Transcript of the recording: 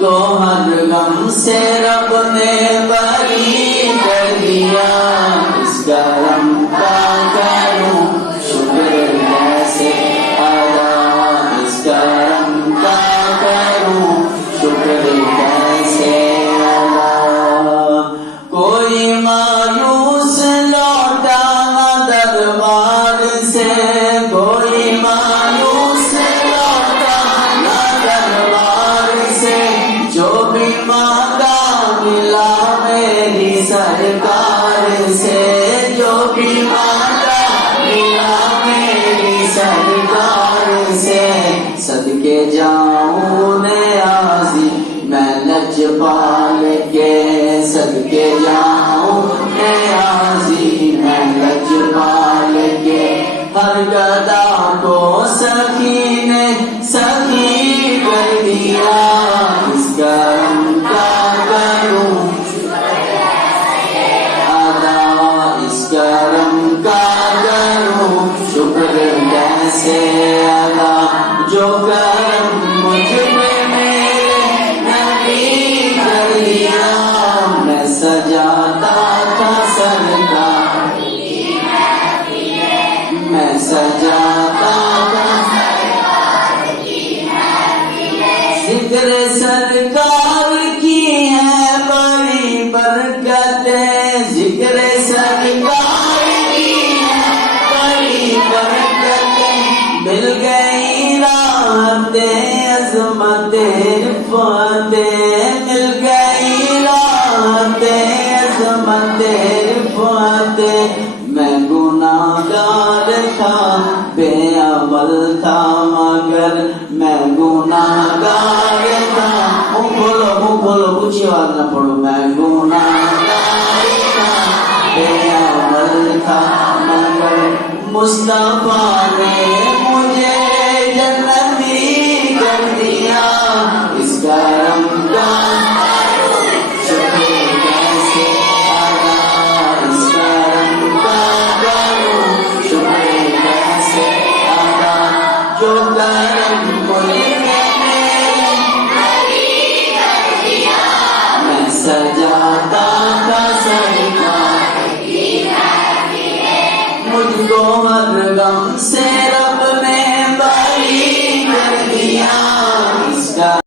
کو ہر غم سے رب نے بری کر دیا، اس کرم کا کروں شکر کیسے ادا، اس کرم کا کروں شکر کیسے ادا۔ کوئی مایوس لوٹا نہ دربار سے، کوئی مایوس لوٹا نہ دربار سے، جو بھی مانگا ملا میری سرکار سے، جو بھی مانگا ملا میری سرکار سے۔ صدقے جاؤں نیازی میں لجپال کے، صدقے جاؤں نیازی میں لجپال کے، ہر گدا کو سخی نے سخی کر دیا، اس کرم کا کروں ادا، اس کرم کا کروں شکر کیسے ادا۔ جو کرم مجھ پہ میرے نبی کر دیا، میں سجاتا تھا سرکار، میں سجاتا تھا ذکر سرکار کی ہے بڑی برکتیں، ذکر سرکار کی ہے بڑی برکتیں، مل گئی راحتیں عظمتیں رفعتیں، مل گئی راحتیں عظمتیں رفعتیں۔ میں گناہگار تھا بے عمل تھا مگر، میں گناہگار تھا، منہ کھولو اونچی آواز نہ پڑھو، میں گناہگار تھا بے عمل تھا مگر، مصطفیٰ نے